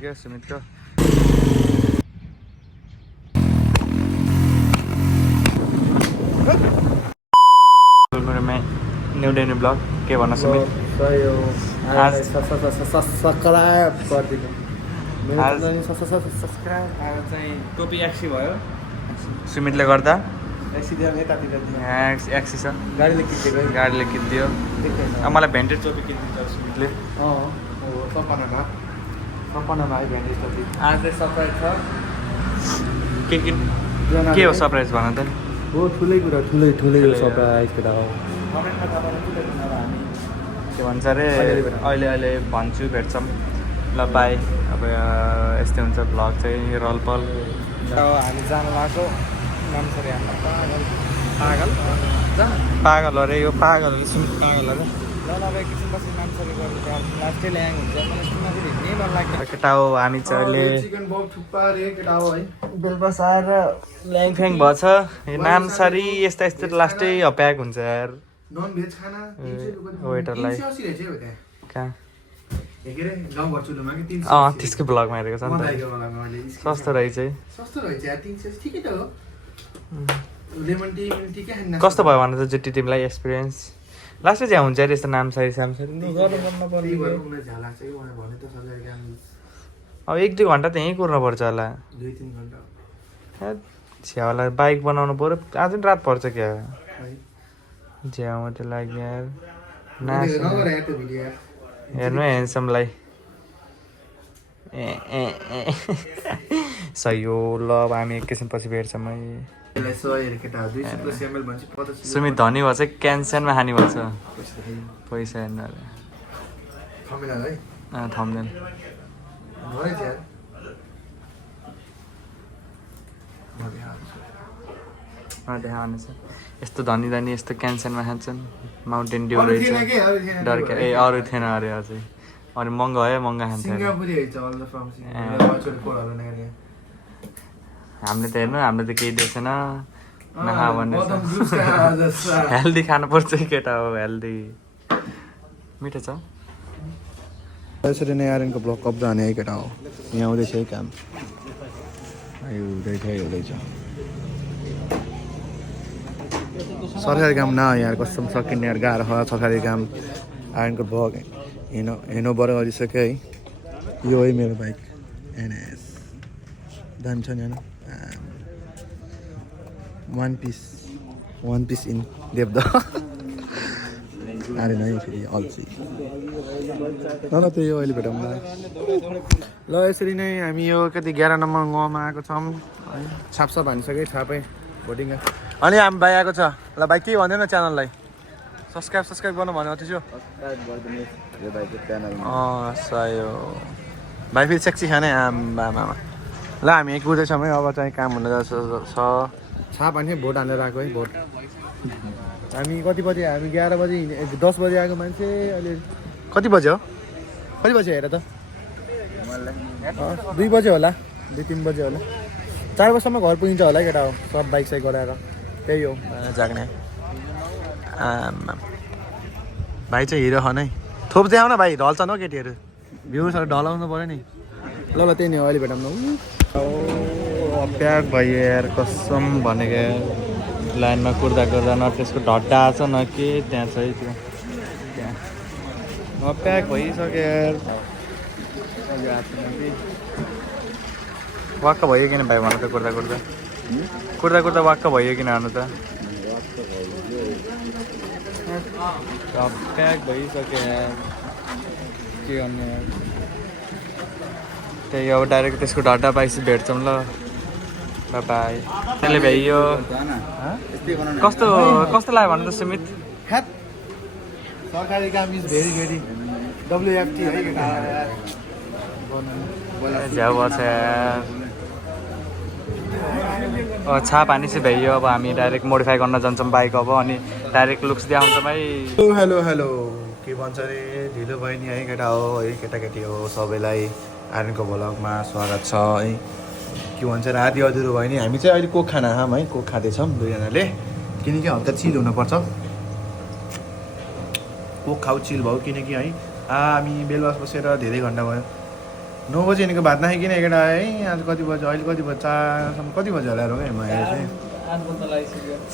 क्या सुमितको new day new blog के भन्न सुमित सब्सक्राइब गरिदिनु टोपी एक्सी भयो सुमितले गर्दा एक्सी छ गाडीले किनिदियो अब मलाई भेन्टेज टोपी किनिदिन्छ सुमितले सपनामा है भेन्टेज टोपी आज चाहिँ सरप्राइज छ के हो सरप्राइज भन त हो ठुलै कुरा ठुलै सरप्राइज केटा हो कमेन्टमा थाहा पाउनु हामी के भन्छ अरे अहिले भन्छु भेट्छौँ ल बाई अब यस्तै हुन्छ भ्लग चाहिँ रलपल हामी जानु लाग्यो नामसरी हाम्रो पागल अरे यो पागल सुमित पागल अरे ल अब एकछिन पछि नामसरी गरेर लास्टै ल्याङ हुन्छ मलाई सुन्न फेरि हिँड्नै मन लाग्ने केटा हो हामी चाहिँ अहिले चिकन बब थुक्पा रे केटा हो है बेलुका आएर ल्याङफ्याङ भएछ नामसरी यस्ता लास्टै हप्याक हुन्छ यार नन भेज खाना वेटरलाई 380 रहेछ हो त्यहाँ कहाँ हेरे गाउँ घर चुलोमा के 300 त्यसको ब्लगमा हेरेको छ नि त सस्तो रहेछ है सस्तो रहेछ यार 300 ठिकै त हो लेमन टी ठिकै खान्न कस्तो भयो भने त जुटी तिमीलाई एक्सपिरियन्स लास्टै चाहिँ हुन्छ अरे यस्तो नामसरी सामसरी अब 1-2 घन्टा त यहीँ कुर्नुपर्छ होला 2-3 घन्टा छ्यावालाई बाइक बनाउनु पऱ्यो आज पनि रात पर्छ क्या झ्याउ मात्रै लाग्यो यार हेर्नु ह्यान्डसमलाई सही हो ल अब हामी एकैछिन पछि भेट्छौँ है सुमित धनी भएछ क्यान्सरमा खाने भएछ पैसा हेर्नु अरे थम्दैन देखाउनेछ यस्तो धनी यस्तो क्यान्सरमा खान्छन् माउन्टेन ड्यू रहेछ डर्के ए अरू थिएन अरे अझै अनि महँगो है महँगो खान्छ हामीले त हेर्नु हामीले त केही दिएको छैन नखा भन्ने हेल्दी खानुपर्छ केटा हो हेल्दी मिठो छ यसरी नै आर्यनको ब्लग कप जाने है केटा हो यहाँ आउँदैछ है काम हुँदैछ सरकारी काम न यार कसम सकिने यार गाह्रो छ सरकारी काम आर्यनको ब्लग हिँड्नु बरु गरिसक्यो है यो है मेरो बाइक एनएस दामी छ नि होइन वान पिस इन देब्द आर्यन है फेरि अल्छी ल त्यही हो अहिले भेटौँ ल यसरी नै हामी यो कति 11 नम्बर गाउँमा आएको छौँ छापसाप हानिसक्यो छापै भोटिङ अनि हामी भाइ आएको छ ल भाइ के भन्दैन च्यानललाई सब्सक्राइब गर्नु भन्यो त्यसो सही हो भाइ फेरि सेक्सी खाने आमामा ल हामी यहीँ कुर्दैछौँ है अब चाहिँ काम हुन जान्छ छ छाप हान्ने भोट हालेर आएको है भोट हामी कति बजी हामी 11 बजी 10 बजी आएको मान्छे अहिले कति बज्यो हेर त 2 बजे होला 2-3 बजे होला 4 बजीसम्म घर पुगिन्छ होला केटा हो सब बाइक साइक गराएर त्यही हो जाग्ने भाइ चाहिँ हिरो खन है थोप्दै आउन भाइ ढल्छ न केटीहरू भ्युसहरू ढलाउनु पऱ्यो नि ल त्यही नै हो अहिले भेटौँ न प्याक भयो यार कसम भनेको लाइनमा कुर्दा न त्यसको ढड्डा आएको छ न के त्यहाँ छ है त्यो त्यहाँ प्याक भइसक्यो यार वाक्क भयो किन भाइ भन्नु त कुर्दा वाक्क भयो किन हानु त प्याक भइसक्यो यार के गर्ने यार त्यही अब डाइरेक्ट त्यसको ढड्डा पाइसी भेट्छौँ ल बाई त्यसले भ्याइयो कस्तो लाग्यो भन्नु त सुमित सरकारी काम इज भेरी WFT है झ्याउ छ छाप हानी चाहिँ भ्याइयो अब हामी डाइरेक्ट मोडिफाई गर्न जान्छौँ बाइक अब अनि डाइरेक्ट लुक्स देखाउँछौँ है हेलो के भन्छ अरे ढिलो भयो नि है केटा हो है केटाकेटी हो सबैलाई आर्यनको भ्लगमा स्वागत छ है के भन्छ आधी अधुरो भयो नि हामी चाहिँ अहिले कोक खाना खाऊँ है कोक खाँदैछौँ दुईजनाले किनकि हल्का चिल हुनुपर्छ कोक खाऊ चिल भयो किनकि है हामी बेलुका बसेर धेरै घन्टा भयो 9 बजी हिँडेको भात नखाइकन केटा है आज कति बज्यो अहिले कति बज्यो 4सम्म कति बज्यो होला है म हेरेँ चाहिँ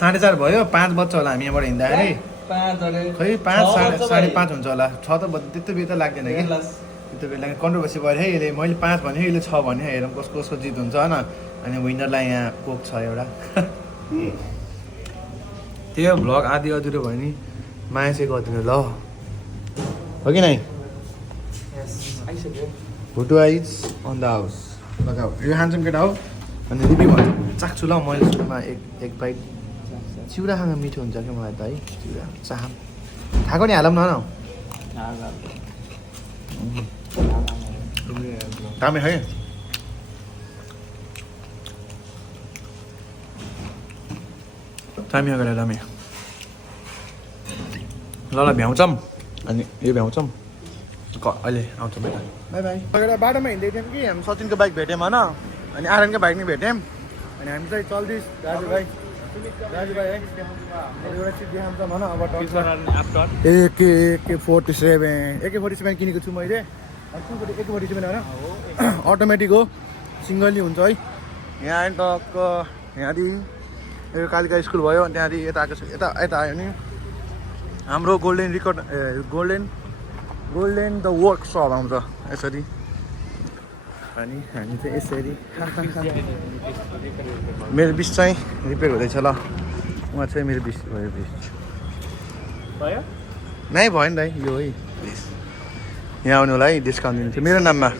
4:30 भयो 5 बज्छ होला हामी यहाँबाट हिँड्दाखेरि खै 5 5:30 हुन्छ होला 6 त त्यस्तो बेर त लाग्दैन कि त्यस्तो बेर लाग्ने कन्ट्रोभर्सी भयो है यसले मैले 5 भने यसले 6 भने हेरौँ कसको जित हुन्छ होइन अनि विनरलाई यहाँ कोक छ एउटा त्यो भ्लग आधी अधुरो भयो नि माया चाहिँ गरिदिनु ल हो कि नै भुटु आइज अन द हाउस लगाऊ यो हान्सम केटा हो अनि रिभ्यू भन्छु चाख्छु ल मैले सुरुमा एक बाइट चिउरा खान मिठो हुन्छ क्या मलाई त है चिउरा चाहम खाएको नि हालौँ न दामी है दामी गरेर दामी ल भ्याउँछौँ अनि यो भ्याउँछौँ अहिले आउँछौँ बेटा बाई बाई एउटा बाटोमा हिँड्दै थियौँ कि हामी सचिनको बाइक भेट्यौँ होइन अनि आर्यनको बाइक नि भेट्यौँ अनि हामी चाहिँ चल्दैछ दाजुभाइ है एउटा चिज देखाउँछौँ होइन अब AK-47 किनेको छु मैले AK-47 होइन अटोमेटिक हो सिङ्गली हुन्छ है यहाँ आयो टक्क यहाँदेखि यो कालिका स्कुल भयो अनि त्यहाँदेखि यता आएको छु यता आयो नि हाम्रो गोल्डेन द वर्कसप आउँछ यसरी अनि हामी चाहिँ यसरी मेरो बिस चाहिँ रिपेयर हुँदैछ ल उहाँ चाहिँ मेरो बिस भयो नै भयो नि दाइ यो है यहाँ आउनु होला है डिस्काउन्ट दिन्छु मेरो नाममा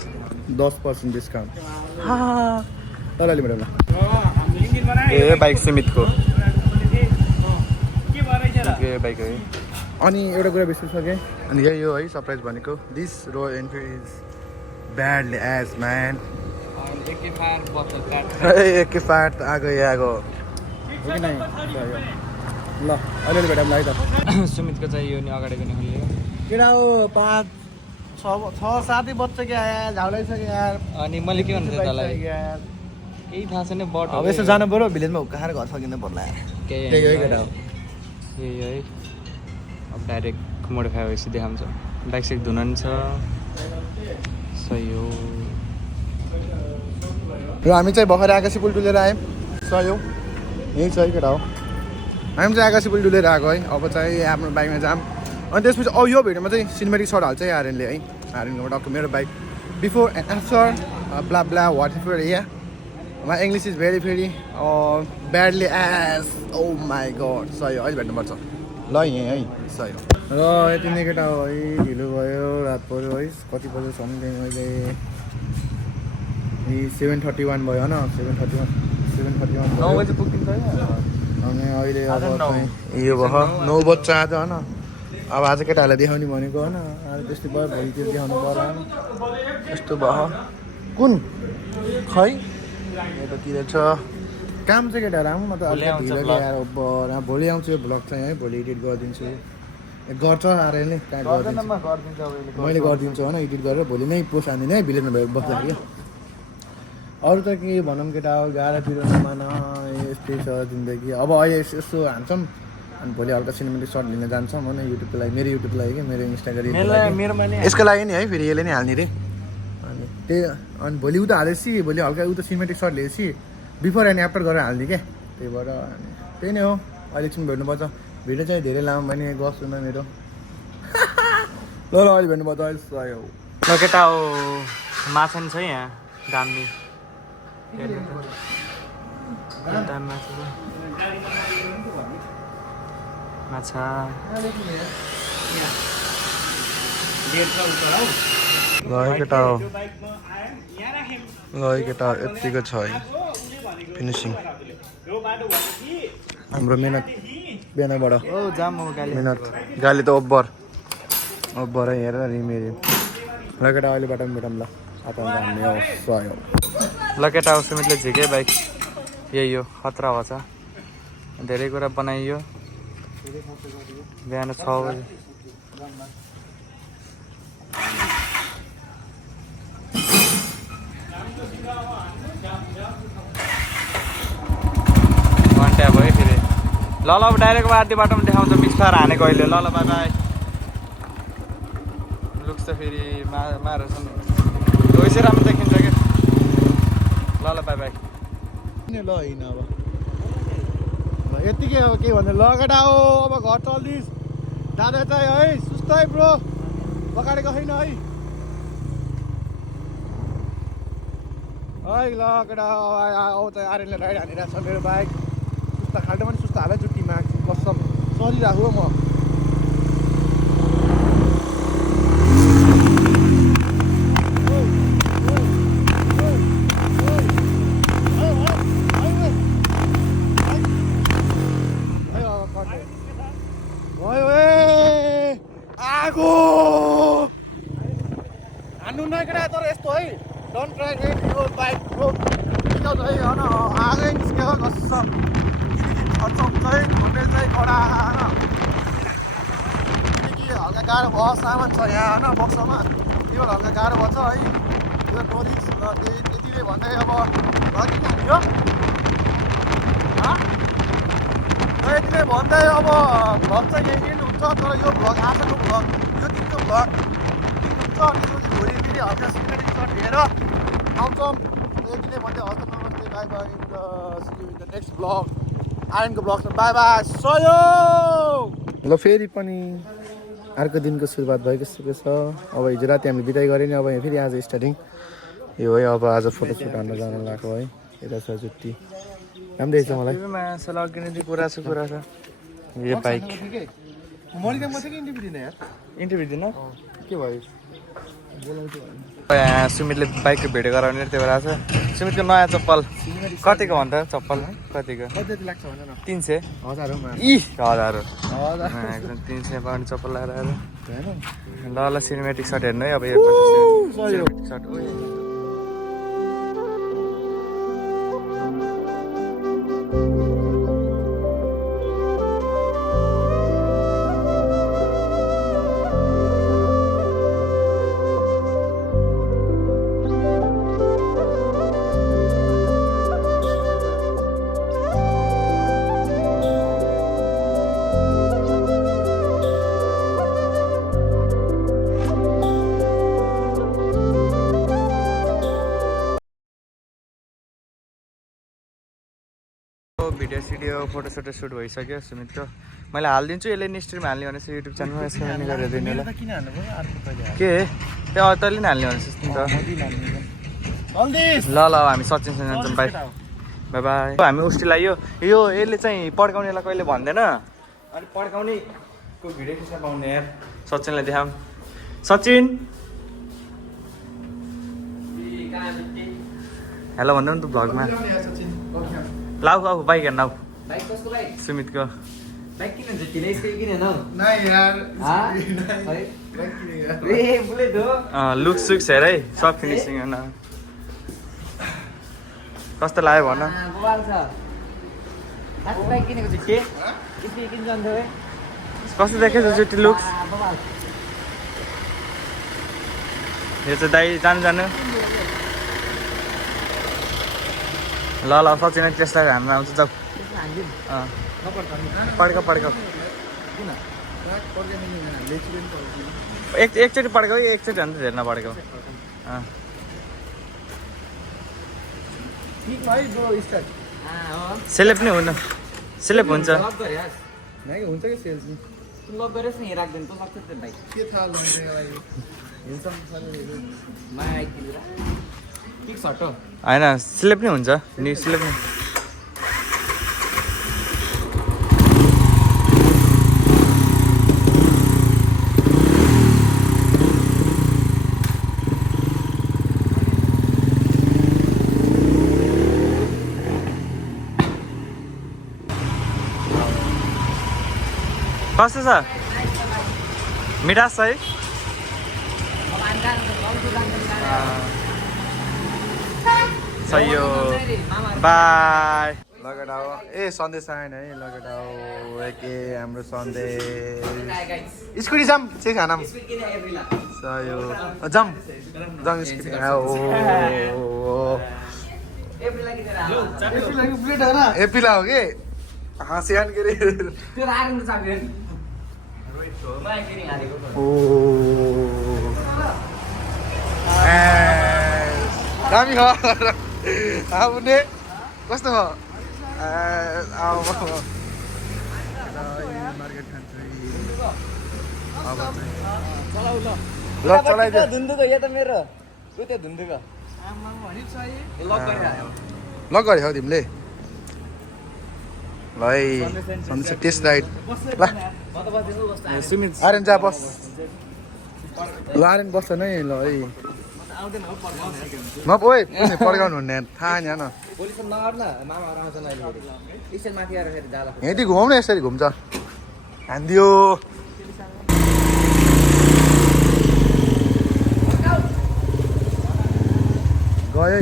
10% डिस्काउन्ट तल म्याडम ए बाइक सुमितको बाइक है अनि एउटा कुरा बिर्सिसकेँ अनि यही हो है सरप्राइज भनेको this Royal Enfield is badly as man एके फाट आगो आगो हो कि नै ल अलिअलि भेटौँ ल है त सुमितको चाहिँ यो नि अगाडिको नि खुल्यो केटा हो 5-6-7 बज्छ क्या यार झाउलाइसक्यो यार अनि मैले के भन्नु थिएँ तँलाई केही थाहा छैन बट अब यसो जानु पऱ्यो भिलेजमा हुक्का खाएर घर सकिनु पर्ला त्यही हो केटा हो यही है अब डाइरेक्ट मोडिफाई भएपछि देखाउँछ बाइक साइक धुन नि छ सही हो र हामी चाहिँ भर्खर आकाशी पुल डुलेर आयौँ सही हो यही छ है केटा हो हामी चाहिँ आकाशी पुल डुलेर आएको है अब चाहिँ आफ्नो बाइकमा जाम अनि त्यसपछि अब यो भिडियोमा चाहिँ सिनेमेटिक सर्ट हाल्छ है आर्यनले है आर्यनको टक्क मेरो bike before and after blah blah what yeah my English is very badly as oh my god सही हो अहिले भेट्नुपर्छ ल यहीँ है सही हो र यति नै केटा हो है ढिलो भयो रात पऱ्यो है कति बज्यो सम्झेँ मैले 7:31 भयो होइन 7:31 9 बजी पुग्दिन्छ अनि अहिले अब यो भयो 9 बज्छ आज होइन अब आज केटाहरूलाई देखाउने भनेको होइन आज त्यस्तो भयो भोलितिर देखाउनु पर्यो यस्तो भयो कुन खै यतातिर छ काम चाहिँ केटाहरू आउँ म त भोलि आउँछु यो भ्लग चाहिँ है भोलि एडिट गरिदिन्छु गर्छ आएर नै मैले गरिदिन्छु होइन एडिट गरेर भोलि नै पोस्ट हान्दिनँ है भिलेजमा भयो बस्दाखेरि अरू त के भनौँ केटा हो गाह्रो पिरो नमान यस्तै छ जिन्दगी अब अहिले यसो हान्छौँ अनि भोलि हल्का सिनेमेटिक सर्ट लिन जान्छौँ होइन युट्युबको लागि मेरो युट्युबको लागि मेरो इन्स्टाग्राम यसको लागि नि है फेरि यसले नै हाल्ने रे अनि त्यही अनि भोलि उता हालेपछि भोलि हल्का उता सिनेमेटिक सर्ट लिएपछि बिफोर एन्ड आफ्टर गरेर हाल्ने क्या त्यही भएर त्यही नै हो अहिले चाहिँ भेट्नुपर्छ भिडियो चाहिँ धेरै लामो भने गर्छु न मेरो ल अहिले भेट्नुपर्छ अहिले सही हो ल केटा हो माछा नि छ यहाँ दामी माछा ल केटा हो यत्तिको छ है फिनिसिङ हाम्रो मेहनत बिहानबाट मेहनत गाली त ओभर है हेरेर रिमेरी ल केटा अहिले बाटोमा भेटौँ ल आतङ्क हामी सही हो ल केटा हो सुमितले झिके बाइक यही हो खतरा भएछ धेरै कुरा बनाइयो बिहान 6 बजी घन्टा भयो फेरि ल अब डाइरेक्ट आधी बाटोमा देखाउँछ मिक्सर हानेको अहिले ल बाई बाई लुक्स त फेरि मारेछ नि बेसी राम्रो देखिन्छ कि ल ल बाई बाई ल हिँड अब यतिकै अब के भन्नु ल केटा हो अब घर चल्दिस् जाँदा चाहिँ है सुस्त है ब्रो पकाडेको छैन है ल केटा अब चाहिँ आर्यनले राइड हानिरहेको छ मेरो बाइक सुस्ता खाल्टो पनि सुस्ता हालै जुट्टीमा कसम चलिरहेको म हान्नु नकेटा तर यस्तो है don't try it your bike bro because है होइन आगै निस्क्यो कसम खर्च हुन्छ है होटेल चाहिँ कडा होइन किनकि हल्का गाह्रो भयो सामान छ यहाँ होइन बक्समा त्यो हल्का गाह्रो भएको छ है यो टोरिक्स र त्यतिले भन्दै अब किन हान्यो यतिले भन्दै अब भ्लग चाहिँ यही दिन हुन्छ तर यो भ्लग आजको भ्लग यो दिनको भ्लग हुन्छ त्यसपछि भोलि फेरि हल्का सिनेरी सर्ट हेरेर आउँछौँ यतिले भन्दै हस्त नमस्ते bye bye see you in the next vlog आर्यनको भ्लगमा बाई बाई सहयोग ल फेरि पनि अर्को दिनको सुरुवात भइसकेको छ अब हिजो राति हामीले बिदाई गऱ्यो नि अब यहाँ फेरि आज स्टार्टिङ यो है अब आज फोटोसुट हान्न जान लागेको है यता छ जुत्ती राम्रै छ मलाई कुरा छ यो बाइक इन्टरभ्यू दिन के भयो यहाँ सुमितले बाइकको भेट गराउने त्यो भएर छ सुमितको नयाँ चप्पल कतिको भन्छ चप्पल कतिको 300 हजार हजार 300 पाउने चप्पल लगाएर ल ल सिनेमेटिक सर्ट हेर्नु है अब यो सर्ट भिडियो सिडियो फोटोसोटो सुट भइसक्यो सुमितको मैले हालिदिन्छु यसले नेक्स्टमा हाल्ने भनेपछि युट्युब च्यानलमा यसको पनि गरेर दिनु ल के त्यो तैँले नि हाल्ने भनेपछि नि त ल ल हामी सचिनसँग जान्छौँ बाई बाई बाई हामी उस्टी लाग्यो यो यसले चाहिँ पड्काउनेलाई कहिले भन्दैन अनि पड्काउनेको भिडियो खिच्न पाउने यार सचिनलाई देखाऊँ सचिन हेलो भन्दा नि त भ्लगमा लाउ आऊ बाइक हेर्न आऊ सुमितको बाइक किन झुट्टिने यसकै किन न लुक सुक्स हेर है सब फिनिसिङ होइन कस्तो लाग्यो भन कस्तो देखेछ जुटी लुक्स यो चाहिँ दाइ जानु ल ल सचिन त्यसलाई हाम्रो आउँछ जाऊ पड्क एकचोटि पड्काऊ एकचोटि भन्दा धेरै नपड्काऊ सेलेप नै हुन सेलेप हुन्छ होइन स्लिप नै हुन्छ नि स्लिप नै कस्तो छ मिठास छ है सही हो बाई लगेर आऊ ए सन्देश आएन है लगेर आऊ के हाम्रो सन्देश स्कुटी जाम चाहिँ खाना सही हो जाम जाम स्कुटी एपिला हो कि हाँसिहान के अरे ओ दामी हो आउने कस्तो हो मार्केट खान्छ अब चलाउ ल ल चलाइदियो धुन्दुको यो त मेरो उ त्यो धुन्दुको लक गरेर आयो लक गरे हौ तिमीले ल है सन्देश टेस्ट राइड ल सुमित आर्यन जा बस ल आर्यन बस्छ नै ल है ओए पड्काउनु हुने थाहा नि न पोलिसन नगर्न मामा आउँछ न अहिले एकछिन माथि आएर फेरि जाला यति घुमाउनु यसरी घुम्छ हान्दियो गयो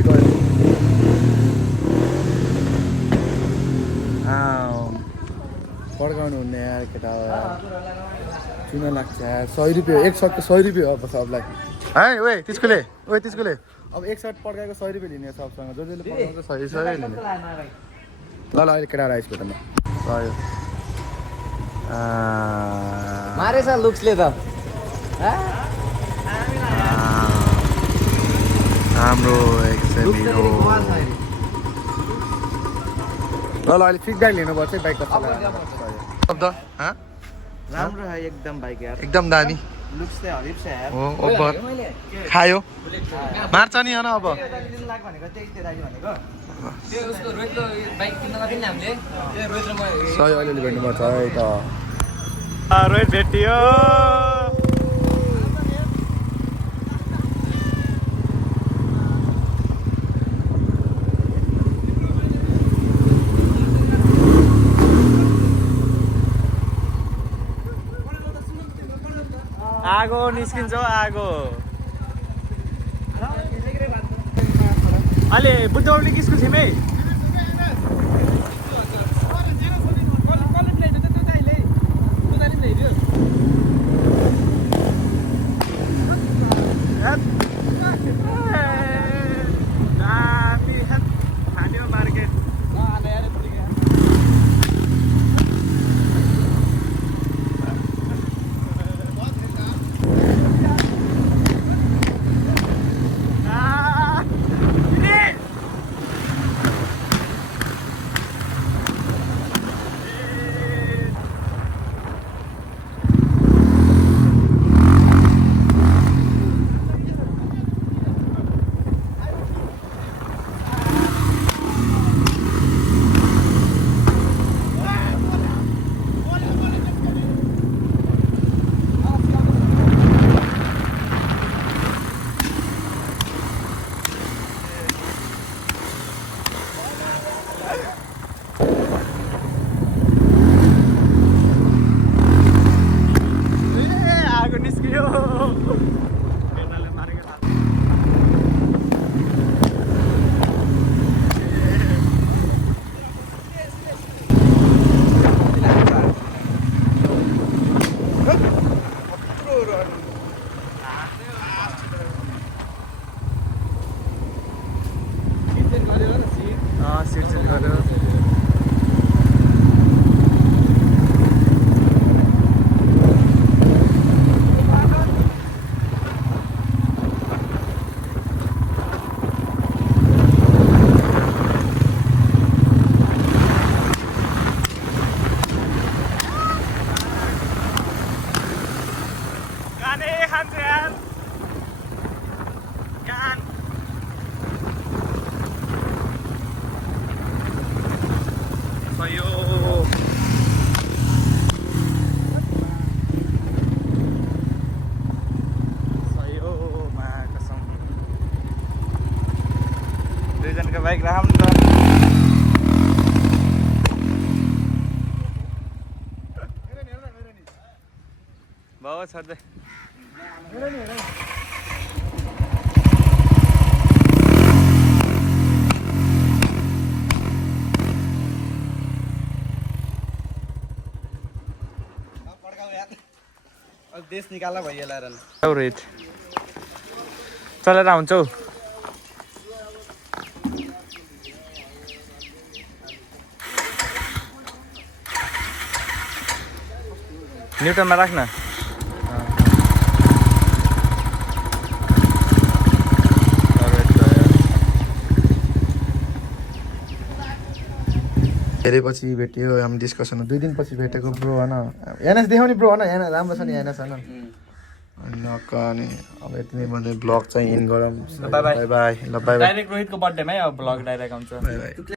पड्काउनु हुने यार केटा चुन लाग्छ 100 रुपियाँ एक सर्टको 100 रुपियाँ अब सबलाई है ओए त्यसकोले अब एक सर्ट पड्काएको 100 रुपियाँ लिने सबसँग जसले पड्काउँछ 100 लिने ल अहिले केटा राइस भेटमा गयो मारेछ लुक्सले त हाम्रो ल अहिले फिडब्याक लिनुपर्छ बाइक कस्तो लाग्यो राम्रो है एकदम बाइक यार एकदम दामी लुक्स चाहिँ हरिफ छ यार हो ओभर खायो मार्छ नि होइन अब भनेको त्यही त्यो दाइले भनेको त्यो उसको रोहितको बाइक किन्न लाग्यो नि हामीले त्यो रोहित र म सही अलिअलि भेट्नुपर्छ है त रोहित भेटियो आगो निस्किन्छ आगो अहिले बुद्ध पब्लिक स्कुल थियौँ है मार्केट दुईजनाको बाइक राम्रो बाबा छोड्दै देश निकाल्ला भइएला र रेट चलेर आउँछौ न्युटनमा राख्न धेरै पछि भेटियो हामी डिस्कसन 2 दिनपछि भेटेको ब्रो होइन एनएस देखाउने ब्रो होइन एनएस राम्रो छ नि एनएस होइन नक्का अनि अब यति नै भन्दै ब्लग चाहिँ इन गरौँ बाई बाई ल बाई बाई डाइरेक्ट रोहितको बर्थडेमै अब ब्लग डाइरेक्ट आउँछ बाई बाई